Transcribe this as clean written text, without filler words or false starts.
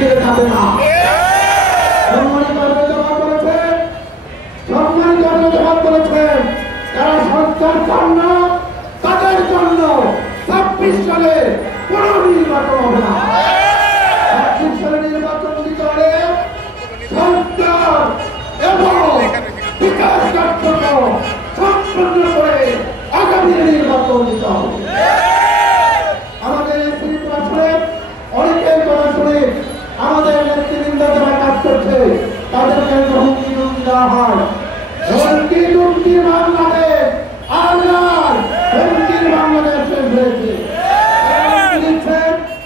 দিতে যাবে না। জবাব করেছেন যারা সরকার চান না তাদের জন্য 26 সালে পুনর্নির্বাচন হবে না। 26 সালে নির্বাচন দিতে হলে সরকার এবং বিকাশ কার্যক্রম সম্পূর্ণ করে আগামী নির্বাচন দিতে হবে। আমাদের আসলে অনেকের কথা শুনে আমাদের নেতৃবৃন্দ যারা কাজ করছে তাদেরকে হুমকি দেওয়া হয়। হুমকি